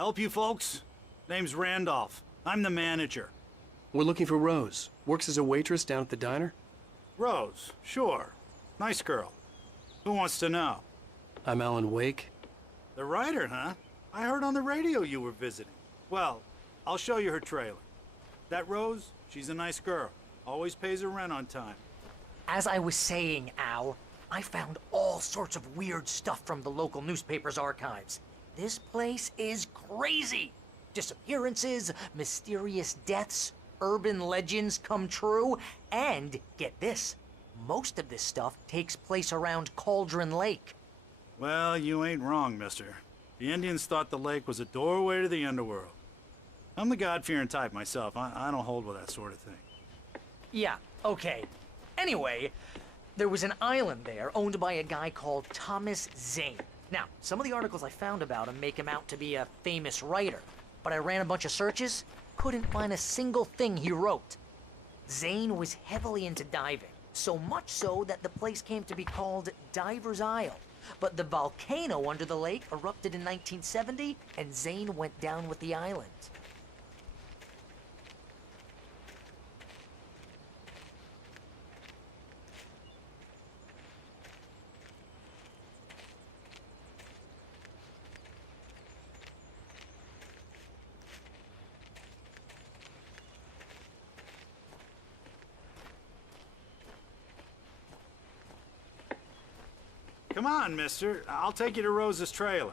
Help you folks? Name's Randolph. I'm the manager. We're looking for Rose. Works as a waitress down at the diner. Rose, sure. Nice girl. Who wants to know? I'm Alan Wake. The writer, huh? I heard on the radio you were visiting. Well, I'll show you her trailer. That Rose, she's a nice girl. Always pays her rent on time. As I was saying, Al, I found all sorts of weird stuff from the local newspaper's archives. This place is crazy. Disappearances, mysterious deaths, urban legends come true, and get this, most of this stuff takes place around Cauldron Lake. Well, you ain't wrong, mister. The Indians thought the lake was a doorway to the underworld. I'm the God-fearing type myself. I don't hold with that sort of thing. Yeah, okay. Anyway, there was an island there owned by a guy called Thomas Zane. Now, some of the articles I found about him make him out to be a famous writer, but I ran a bunch of searches, couldn't find a single thing he wrote. Zane was heavily into diving, so much so that the place came to be called Diver's Isle. But the volcano under the lake erupted in 1970, and Zane went down with the island. Come on, mister. I'll take you to Rose's trailer.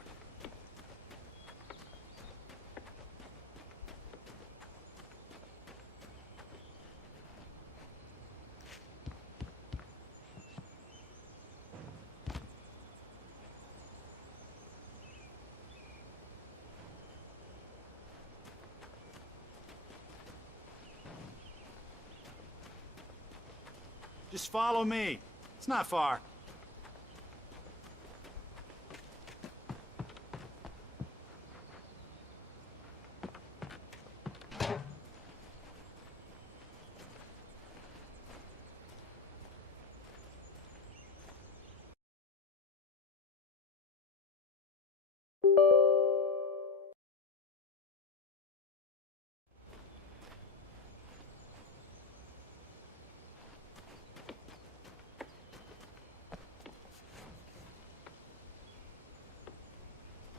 Just follow me. It's not far.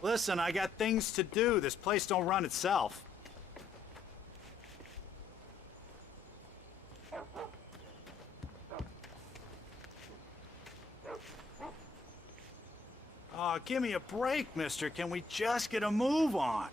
Listen, I got things to do. This place don't run itself. Oh, give me a break, mister. Can we just get a move on?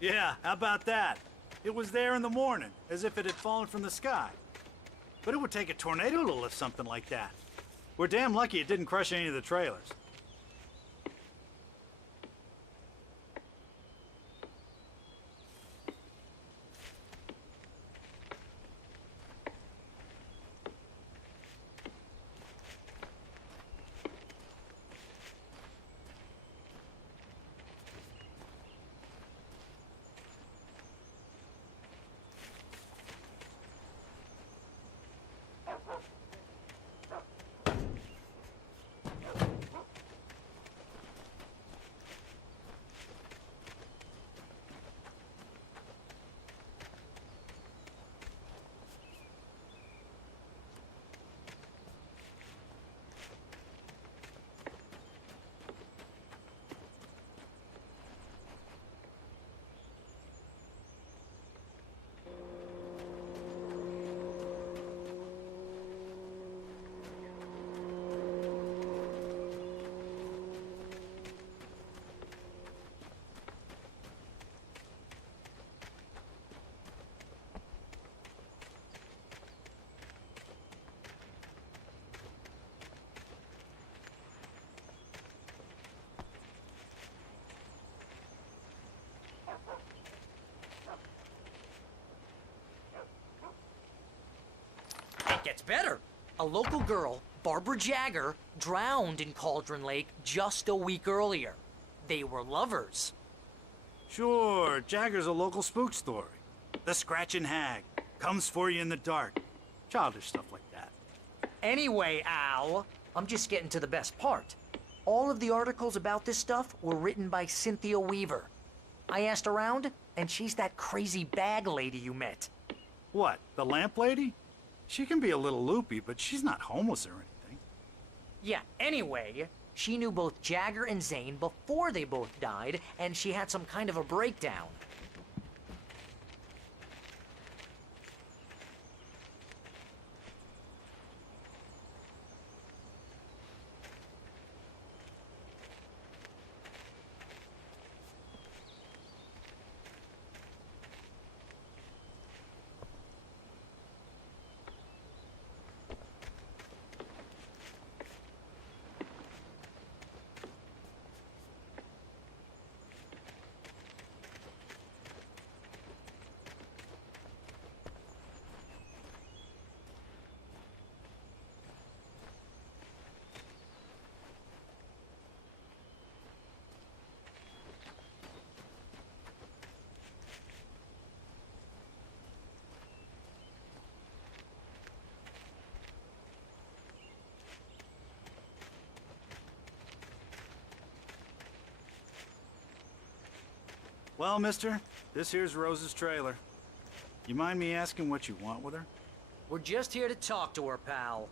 Yeah, how about that? It was there in the morning, as if it had fallen from the sky. But it would take a tornado to lift something like that. We're damn lucky it didn't crush any of the trailers. Gets better. A local girl, Barbara Jagger, drowned in Cauldron Lake just a week earlier. They were lovers. Sure, Jagger's a local spook story. The Scratching Hag comes for you in the dark. Childish stuff like that. Anyway, Al, I'm just getting to the best part. All of the articles about this stuff were written by Cynthia Weaver. I asked around, and she's that crazy bag lady you met. What, the lamp lady? She can be a little loopy, but she's not homeless or anything. Yeah, anyway, she knew both Jagger and Zane before they both died, and she had some kind of a breakdown. Well, mister, this here's Rose's trailer. You mind me asking what you want with her? We're just here to talk to her, pal.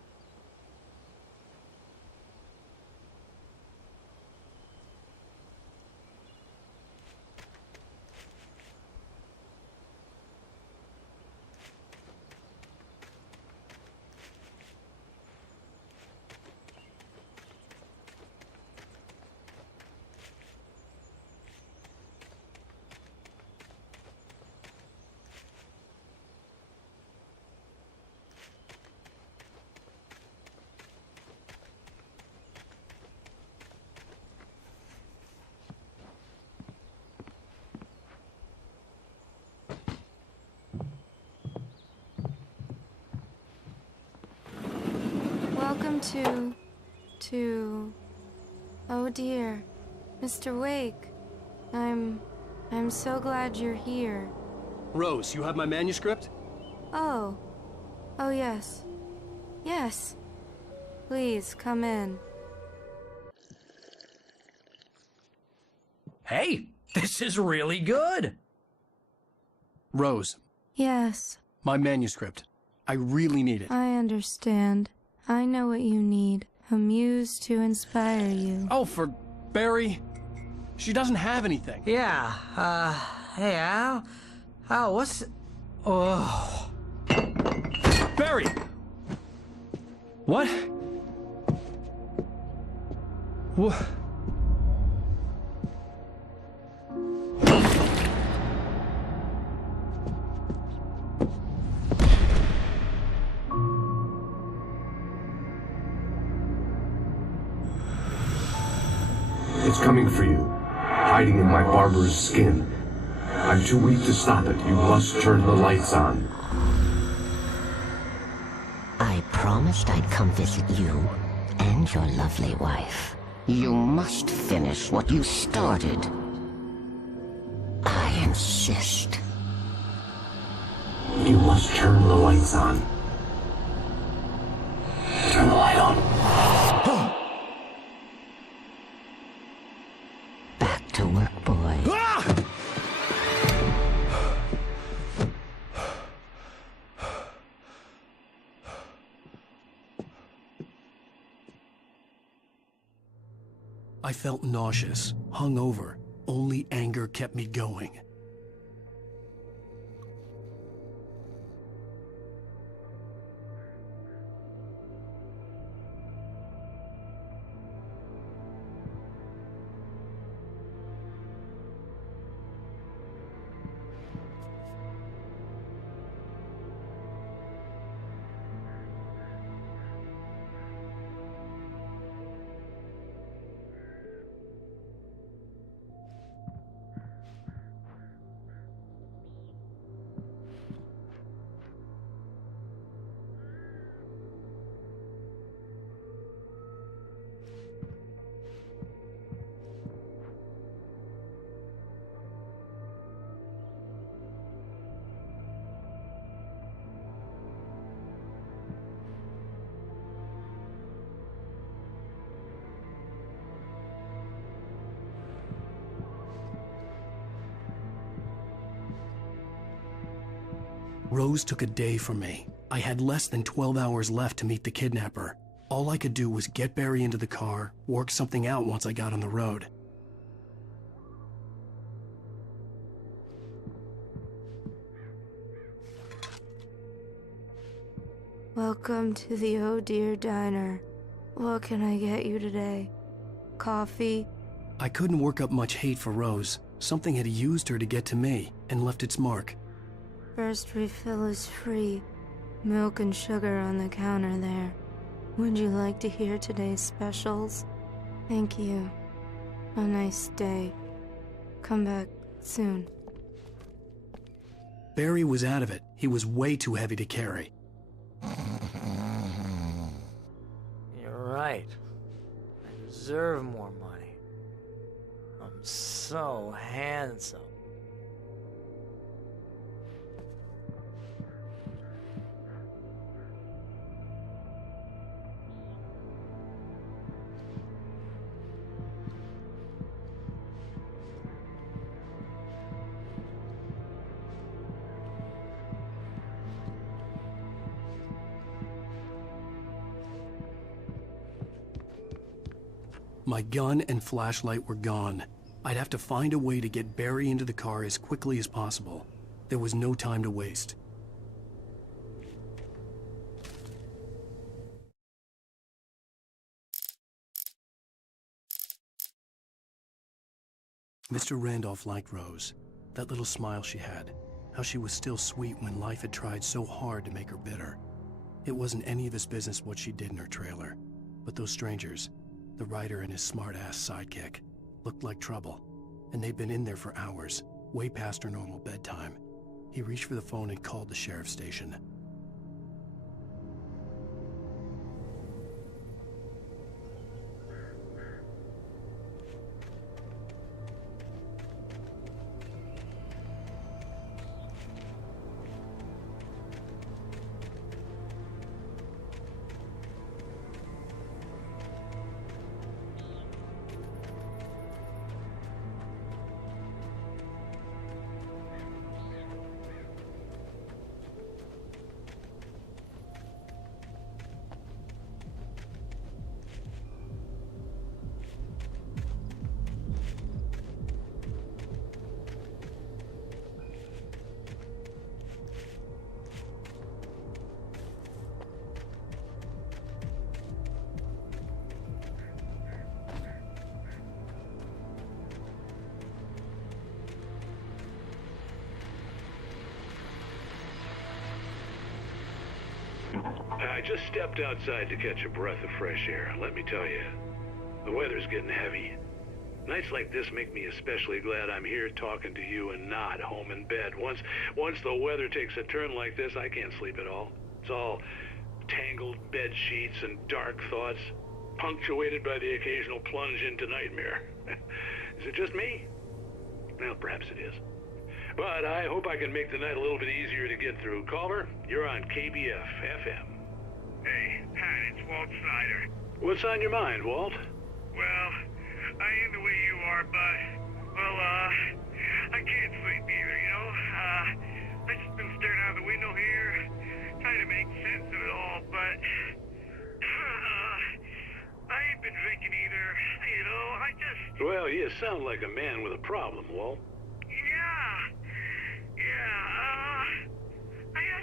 Welcome to... Oh dear, Mr. Wake. I'm so glad you're here. Rose, you have my manuscript? Oh. Oh yes. Yes. Please, come in. Hey, this is really good. Rose, Yes, my manuscript. I really need it. I understand. I know what you need. A muse to inspire you. Oh, for Barry? She doesn't have anything. Yeah, hey, Al? Al, what's... Oh... Barry! What? What? It's coming for you, hiding in my barber's skin. I'm too weak to stop it. You must turn the lights on. I promised I'd come visit you and your lovely wife. You must finish what you started. I insist. You must turn the lights on. Turn the light on. Back to work, boy. I felt nauseous, hungover. Only anger kept me going. Rose took a day from me. I had less than 12 hours left to meet the kidnapper. All I could do was get Barry into the car, work something out once I got on the road. Welcome to the Oh Dear Diner. What can I get you today? Coffee? I couldn't work up much hate for Rose. Something had used her to get to me and left its mark. First refill is free. Milk and sugar on the counter there. Would you like to hear today's specials? Thank you. A nice day. Come back soon. Barry was out of it. He was way too heavy to carry. You're right. I deserve more money. I'm so handsome. My gun and flashlight were gone. I'd have to find a way to get Barry into the car as quickly as possible. There was no time to waste. Mr. Randolph liked Rose. That little smile she had. How she was still sweet when life had tried so hard to make her bitter. It wasn't any of his business what she did in her trailer. But those strangers, the writer and his smart-ass sidekick, looked like trouble. And they'd been in there for hours, way past her normal bedtime. He reached for the phone and called the sheriff's station. I just stepped outside to catch a breath of fresh air. Let me tell you, the weather's getting heavy. Nights like this make me especially glad I'm here talking to you and not home in bed. Once the weather takes a turn like this, I can't sleep at all. It's all tangled bed sheets and dark thoughts, punctuated by the occasional plunge into nightmare. Is it just me? Well, perhaps it is. But I hope I can make the night a little bit easier to get through. Caller, you're on KBF FM. Hey, Pat, it's Walt Snyder. What's on your mind, Walt? Well, I am the way you are, but, well, I can't sleep either, you know? I just been staring out the window here, trying to make sense of it all, but, I ain't been drinking either, you know, I just... Well, you sound like a man with a problem, Walt. I had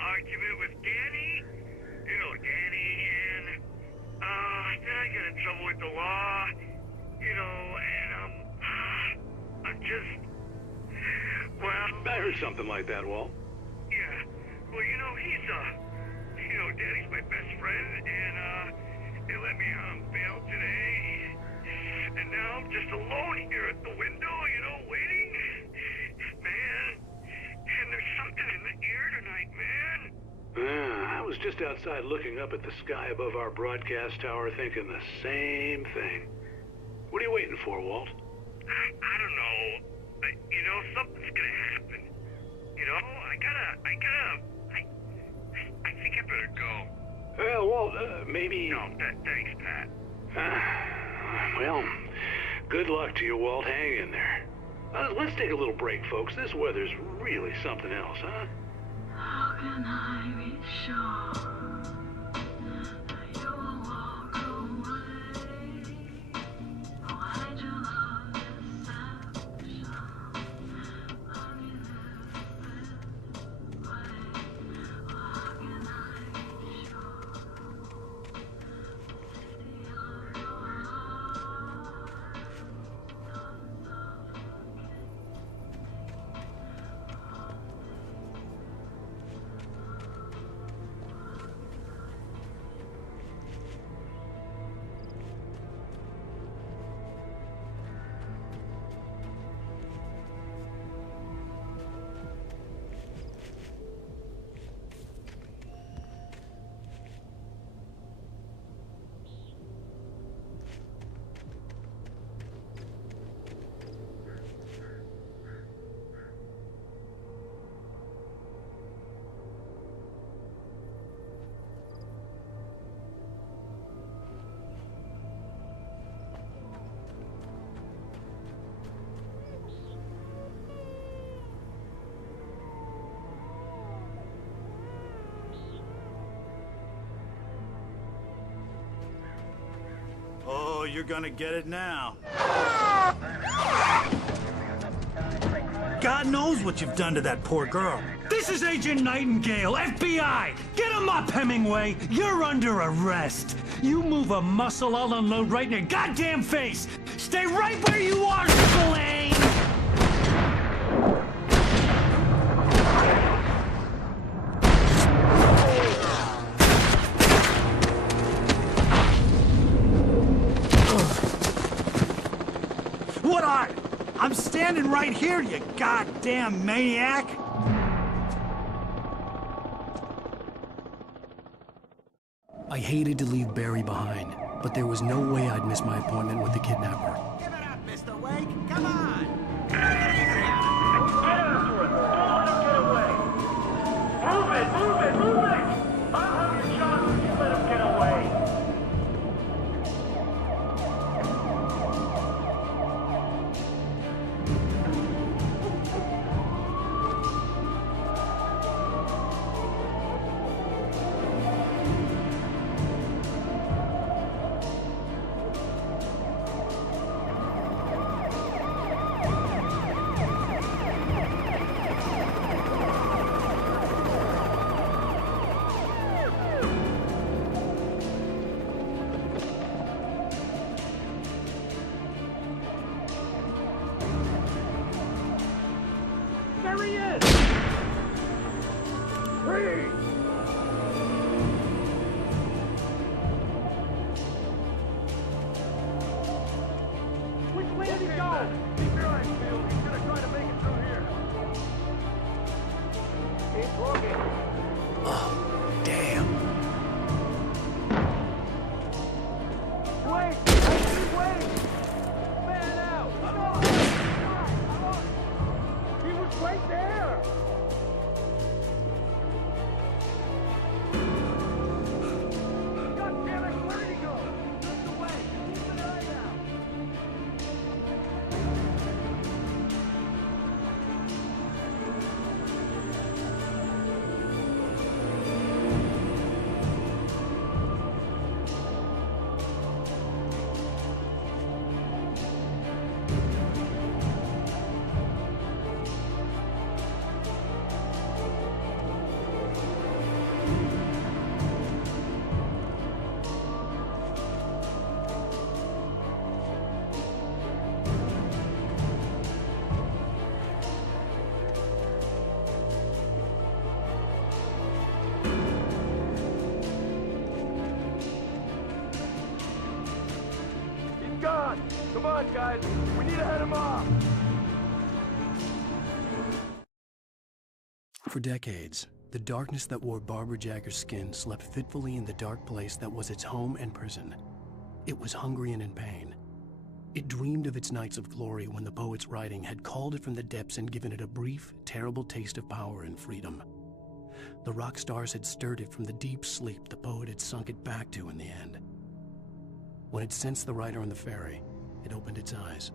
argument with Danny, and, then I got in trouble with the law, and, I'm just, well... I heard something like that, Walt. Yeah, well, Danny's my best friend, and, they let me on bail today, and now I'm just alone here at the window, waiting. Man, and there's something in the air tonight, man. I was just outside looking up at the sky above our broadcast tower thinking the same thing. What are you waiting for, Walt? I don't know. Something's gonna happen. I think I better go. Well, Walt, maybe... No, thanks, Pat. Well, good luck to you, Walt. Hang in there. Let's take a little break, folks. This weather's really something else, huh? How can I be sure that you will walk away? Why'd you love deception? How can I be sure? Oh, you're gonna get it now. God knows what you've done to that poor girl. This is Agent Nightingale, FBI! Get him up, Hemingway! You're under arrest! You move a muscle, I'll unload right in your goddamn face! Stay right where you are, Spillane! What are? I'm standing right here, you goddamn maniac! I hated to leave Barry behind, but there was no way I'd miss my appointment with the kidnapper. Give it up, Mr. Wake. Come on. Get after him. Don't let him get away. Move it, move it, move it. I'll have your shot if you let him get away. There he is! Freeze! Which way did he go? Keep your eyes peeled. He's gonna try to make it through here. Keep looking. Oh, damn. Wait! Wait! Man out! He was right there! God damn it! Where did he go? Just away! Keep an eye out! He's gone! Come on, guys! We need to head him off! For decades, the darkness that wore Barbara Jagger's skin slept fitfully in the dark place that was its home and prison. It was hungry and in pain. It dreamed of its nights of glory when the poet's writing had called it from the depths and given it a brief, terrible taste of power and freedom. The rock stars had stirred it from the deep sleep the poet had sunk it back to in the end. When it sensed the writer on the ferry, it opened its eyes.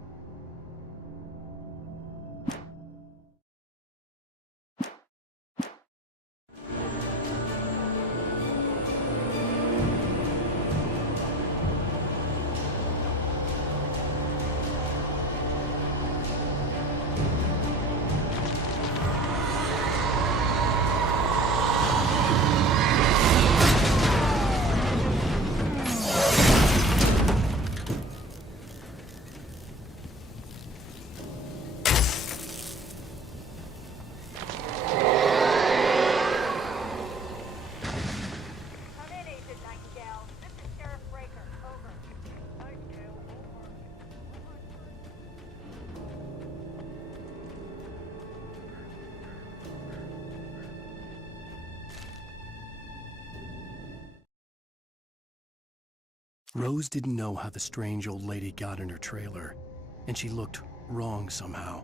Rose didn't know how the strange old lady got in her trailer, and she looked wrong somehow.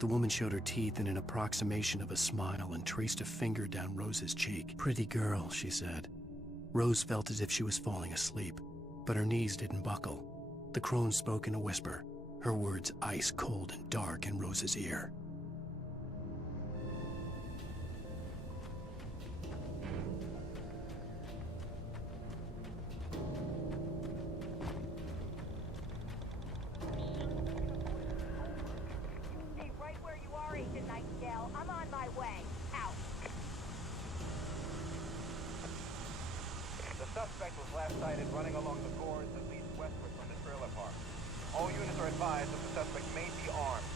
The woman showed her teeth in an approximation of a smile and traced a finger down Rose's cheek. "Pretty girl," she said. Rose felt as if she was falling asleep, but her knees didn't buckle. The crone spoke in a whisper, her words ice cold and dark in Rose's ear. Stay right where you are, Agent Nightingale. I'm on my way. Out. The suspect was last sighted running along the gorge that leads westward from the trailer park. All units are advised that the suspect may be armed.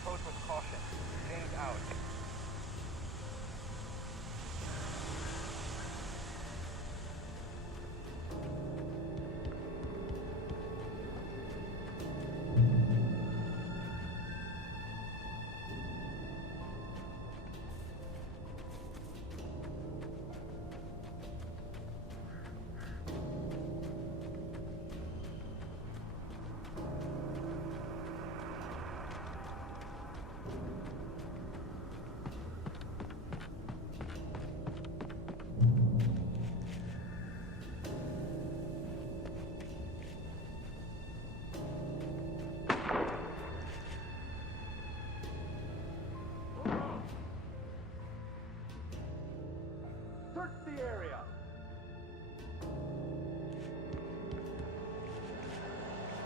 Approach with caution. James out. Search the area!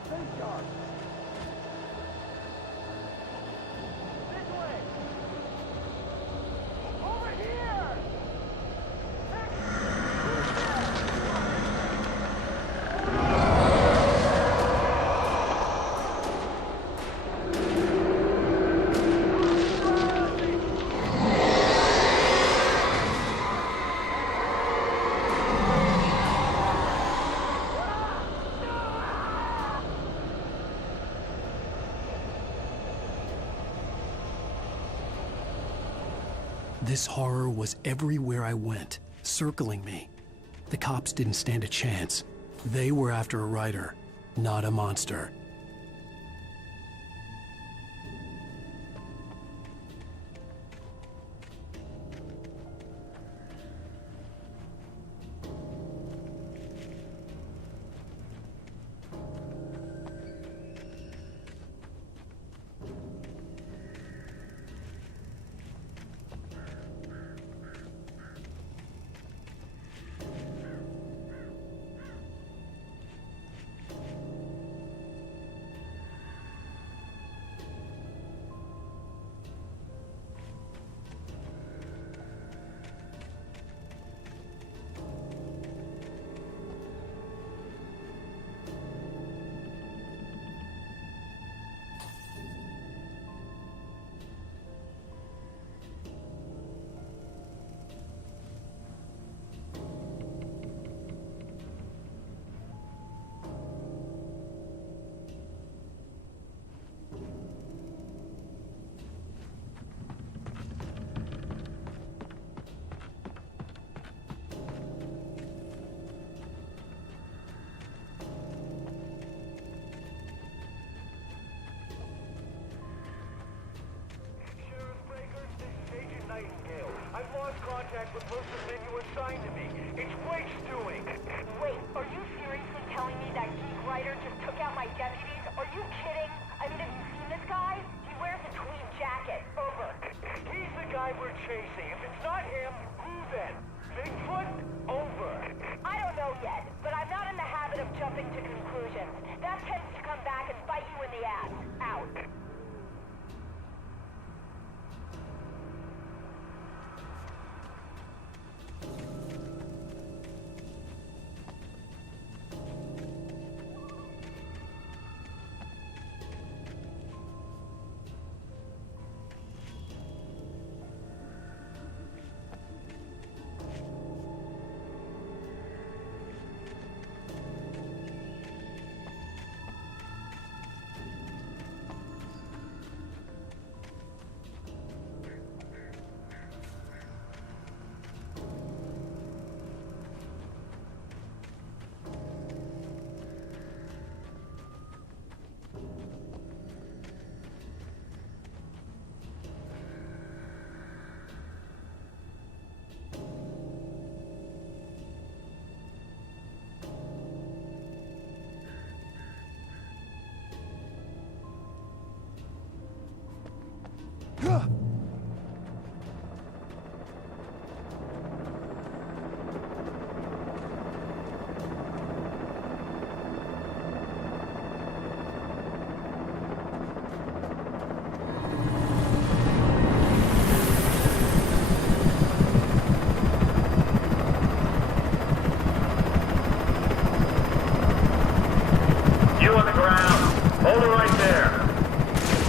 Stay sharp! This way! Over here! This horror was everywhere I went, circling me. The cops didn't stand a chance. They were after a writer, not a monster. I've lost contact with most of the men you assigned to me. It's Wake's doing. Wait, are you seriously telling me that geek writer just took out my deputies? Are you kidding? I mean, have you seen this guy? He wears a tweed jacket. Over. He's the guy we're chasing. If it's not him, who then? Bigfoot? Over. I don't know yet, but I'm not in the habit of jumping to conclusions. That tends to come back and bite you in the ass. Out.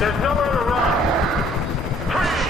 There's nowhere to run. Freeze!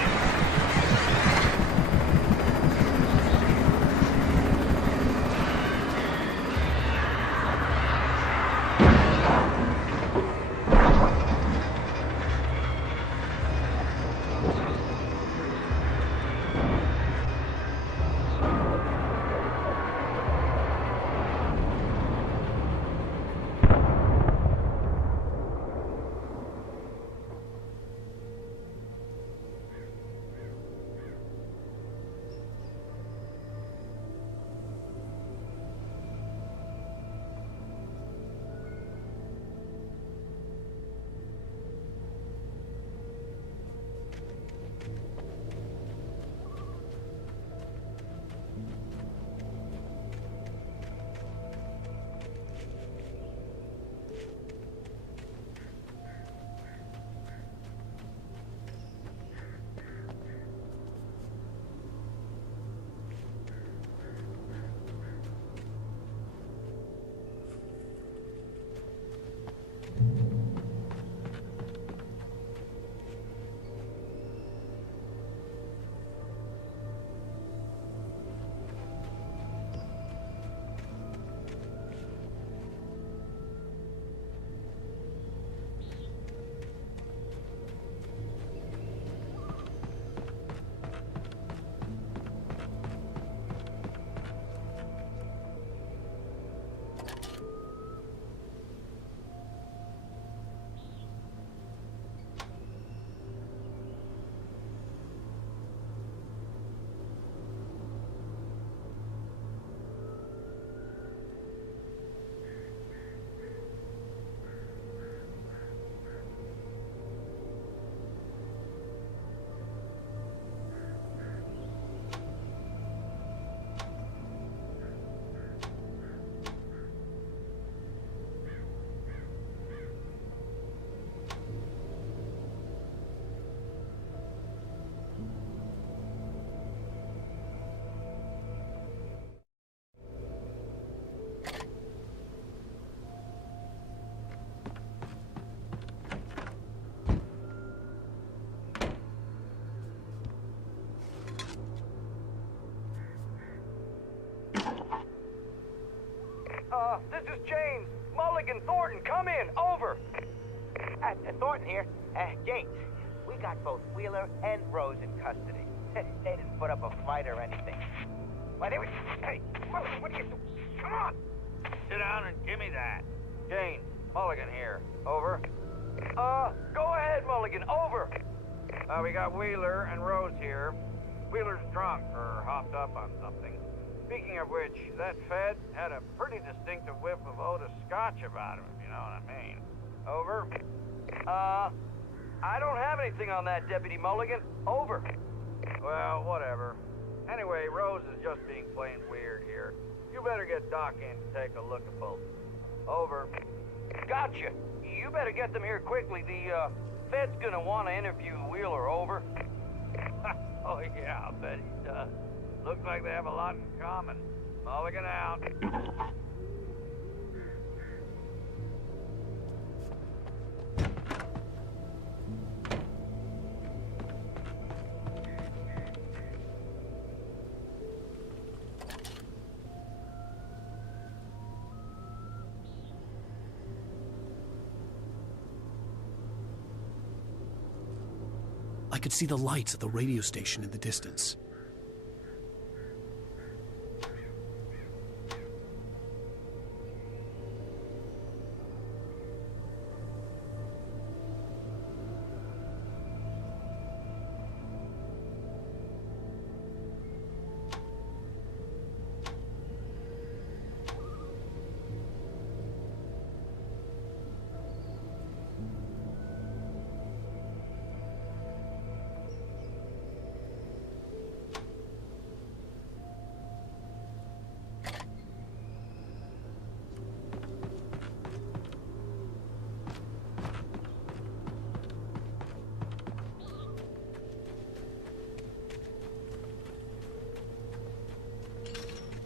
This is James. Mulligan, Thornton, come in. Over. Thornton here. James, we got both Wheeler and Rose in custody. They didn't put up a fight or anything. Why, they were... Hey, Mulligan, what are you doing? Come on. Sit down and give me that. James, Mulligan here. Over. Go ahead, Mulligan. Over. We got Wheeler and Rose here. Wheeler's drunk or hopped up on something. Speaking of which, that Fed had a pretty distinctive whiff of Otis Scotch about him, if you know what I mean. Over. I don't have anything on that, Deputy Mulligan. Over. Well, whatever. Anyway, Rose is just being plain weird here. You better get Doc in to take a look at both. Over. Gotcha. You better get them here quickly. The, Fed's gonna want to interview Wheeler. Over. Oh, yeah, I'll bet he does. Looks like they have a lot in common. Mulligan out. I could see the lights of the radio station in the distance.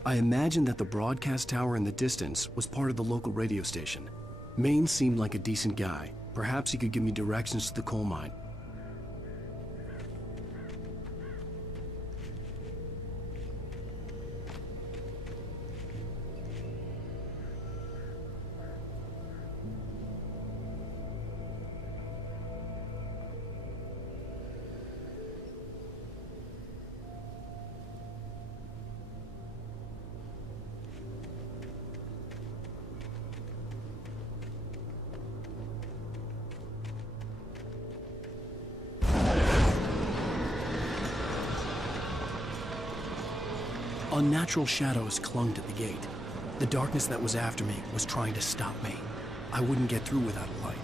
I imagined that the broadcast tower in the distance was part of the local radio station. Maine seemed like a decent guy, Perhaps he could give me directions to the coal mine. Unnatural shadows clung to the gate. The darkness that was after me was trying to stop me. I wouldn't get through without a light.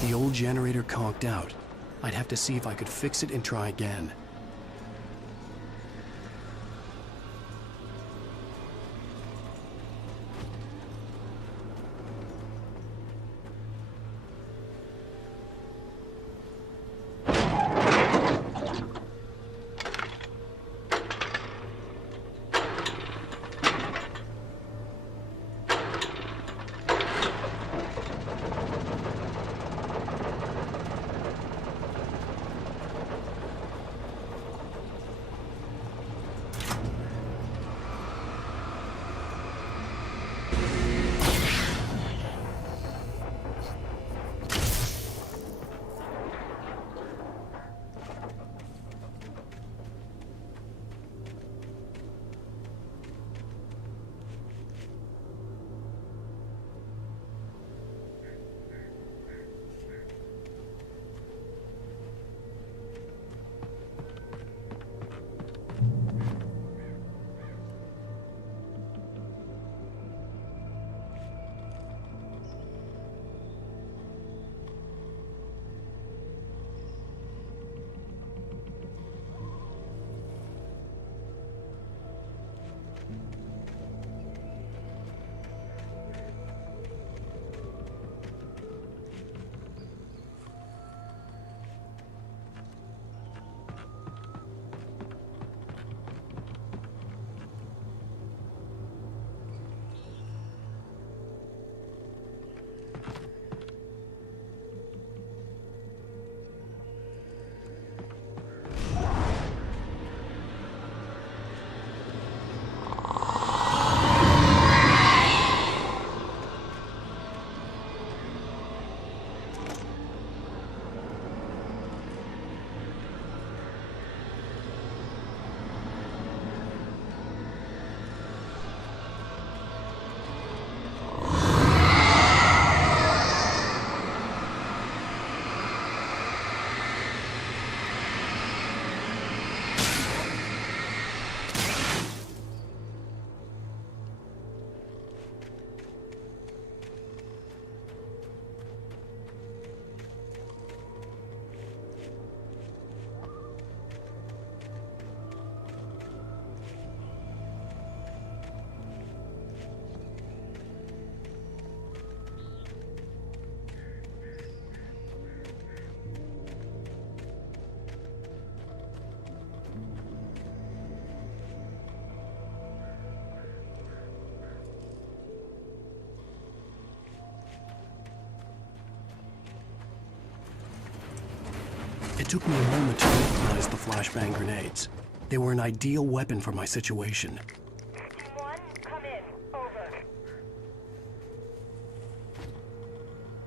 The old generator conked out. I'd have to see if I could fix it and try again. It took me a moment to recognize the flashbang grenades. They were an ideal weapon for my situation. Team 1, come in. Over.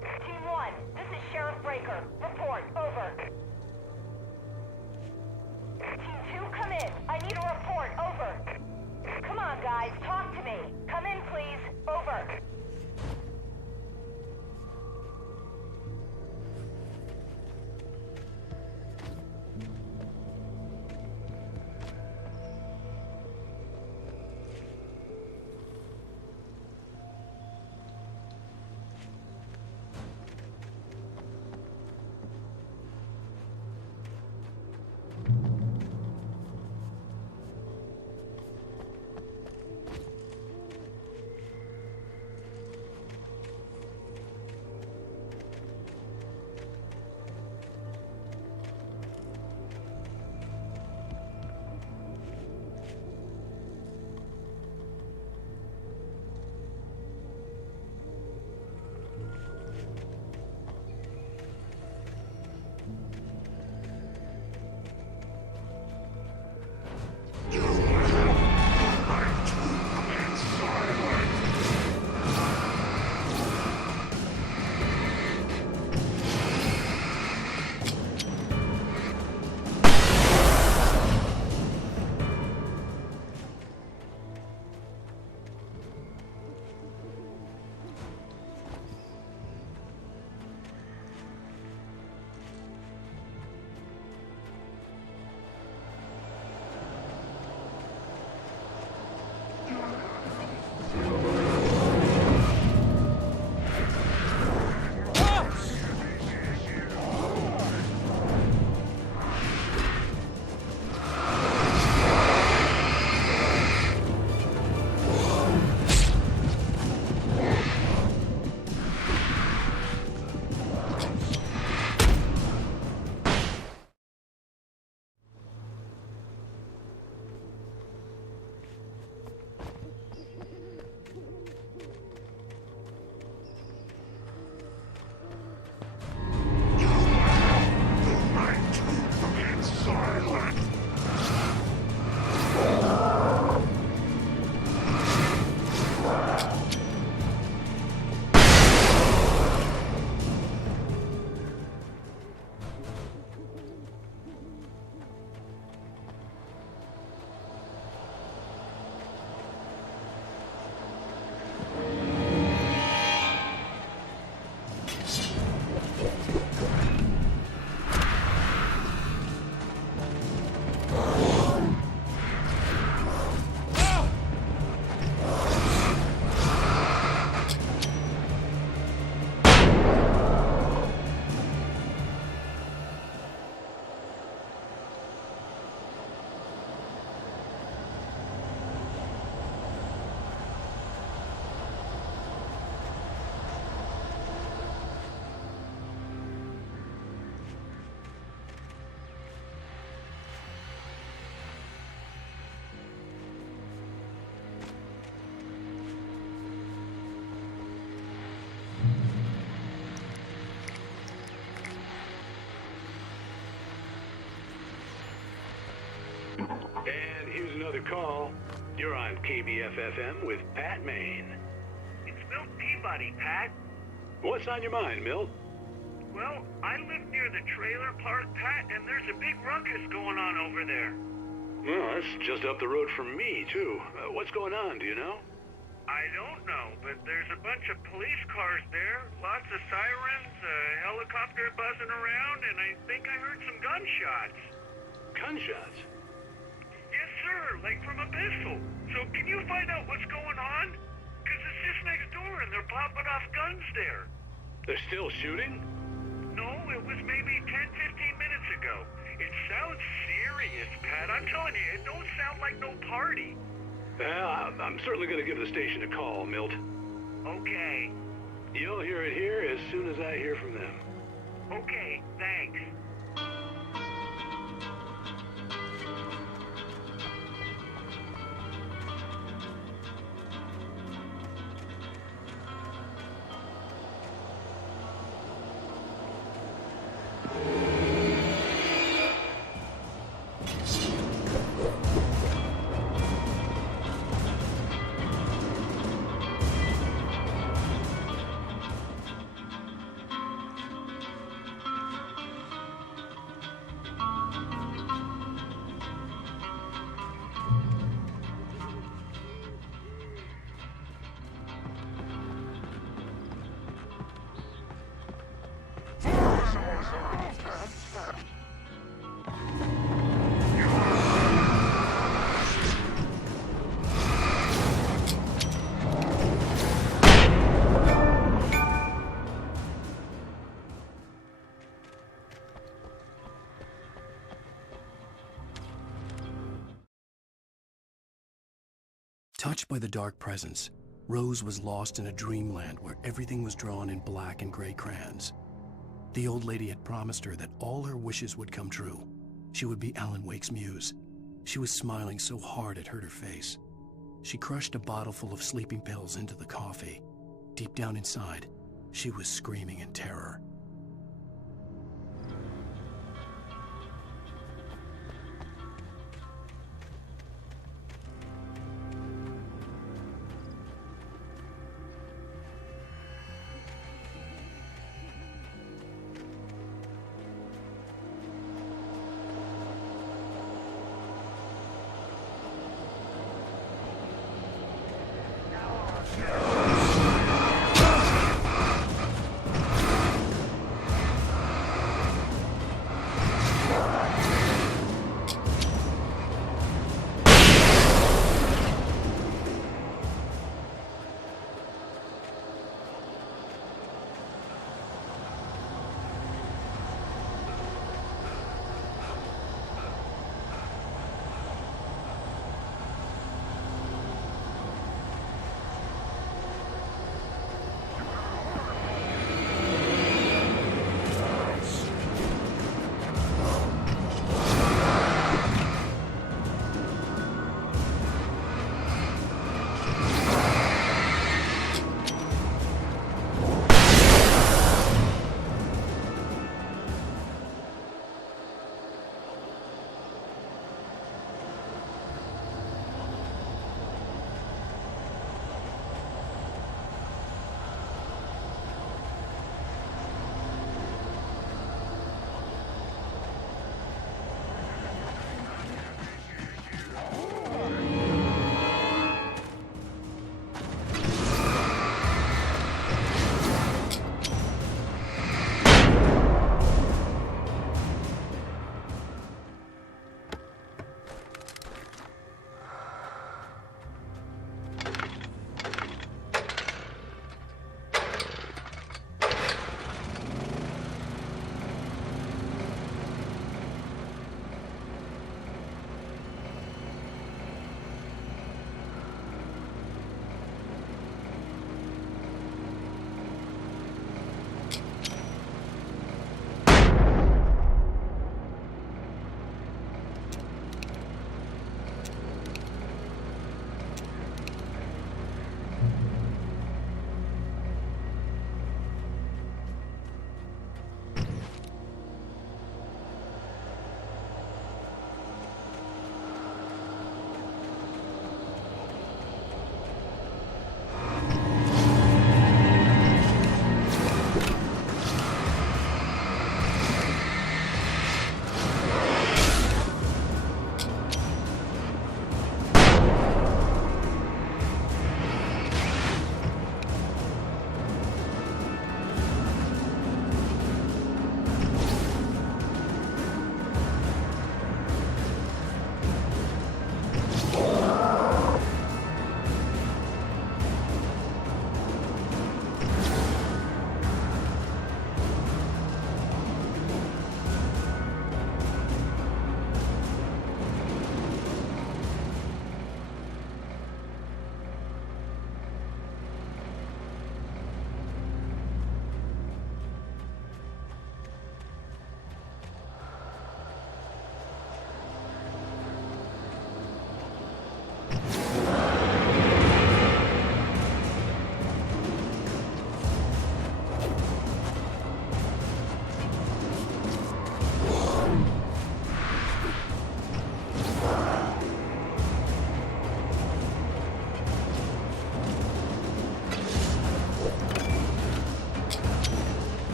Team 1, this is Sheriff Breaker. Report. Over. And here's another call. You're on KBFFM with Pat Maine. It's Milt Peabody, Pat. What's on your mind, Milt? Well, I live near the trailer park, Pat, and there's a big ruckus going on over there. Well, that's just up the road from me, too. What's going on, do you know? I don't know, but there's a bunch of police cars there, lots of sirens, a helicopter buzzing around, and I think I heard some gunshots. Gunshots? Yes, sir, like from a pistol. So can you find out what's going on? Because it's just next door and they're popping off guns there. They're still shooting? No, it was maybe 10, 15 minutes ago. It sounds serious, Pat. I'm telling you, it don't sound like no party. Well, I'm certainly going to give the station a call, Milt. Okay. You'll hear it here as soon as I hear from them. Okay, thanks. Touched by the dark presence, Rose was lost in a dreamland where everything was drawn in black and gray crayons. The old lady had promised her that all her wishes would come true. She would be Alan Wake's muse. She was smiling so hard it hurt her face. She crushed a bottle full of sleeping pills into the coffee. Deep down inside, she was screaming in terror.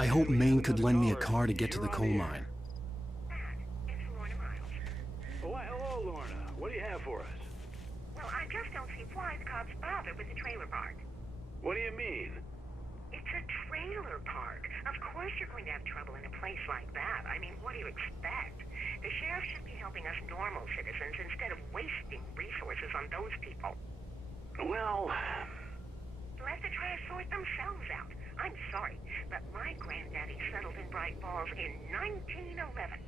I hoped Maine could lend me a car to get to the coal mine. Oh, why, hello, Lorna. What do you have for us? Well, I just don't see why the cops bother with the trailer park. What do you mean? It's a trailer park. Of course you're going to have trouble in a place like that. I mean, what do you expect? The sheriff should be helping us normal citizens instead of wasting resources on those people. Well... Let the trash sort themselves out. I'm sorry, but my granddaddy settled in Bright Falls in 1911.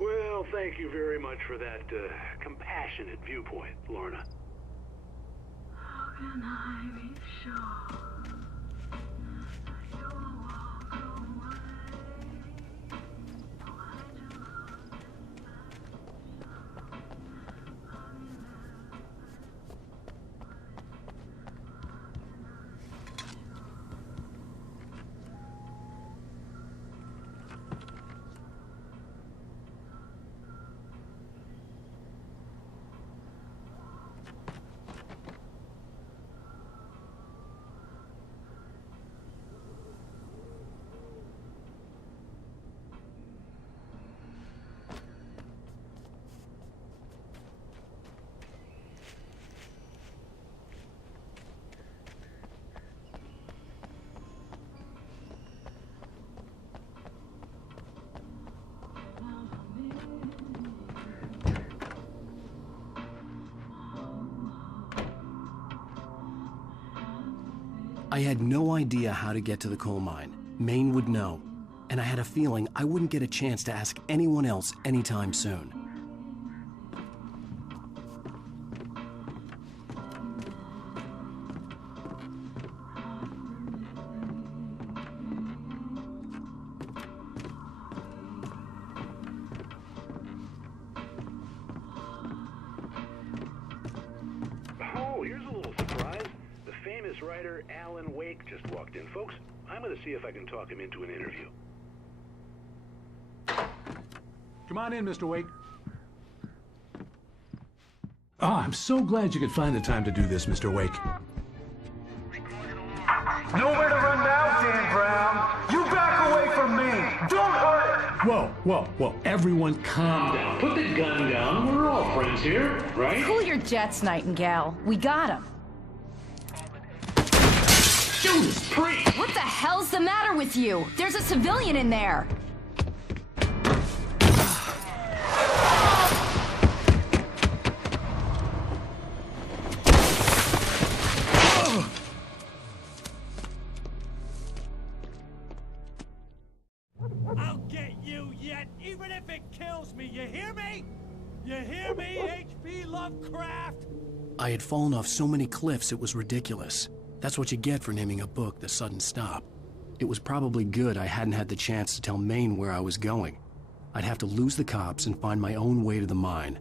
Well, thank you very much for that, compassionate viewpoint, Lorna. How can I be sure that you will walk away? Why do I had no idea how to get to the coal mine. Maine would know, and I had a feeling I wouldn't get a chance to ask anyone else anytime soon. Oh, here's a little surprise. The famous writer Alan Wake just walked in. Folks, I'm going to see if I can talk him into an interview. Come on in, Mr. Wake. Oh, I'm so glad you could find the time to do this, Mr. Wake. Nowhere to run now, Dan Brown. You back away from me. Don't hurt it. Whoa. Everyone calm down. Put the gun down. We're all friends here, right? Cool your jets, Nightingale. We got him. Judas Priest! What the hell's the matter with you? There's a civilian in there. I'll get you yet, even if it kills me. You hear me? You hear me, H.P. Lovecraft? I had fallen off so many cliffs it was ridiculous. That's what you get for naming a book The Sudden Stop. It was probably good I hadn't had the chance to tell Maine where I was going. I'd have to lose the cops and find my own way to the mine.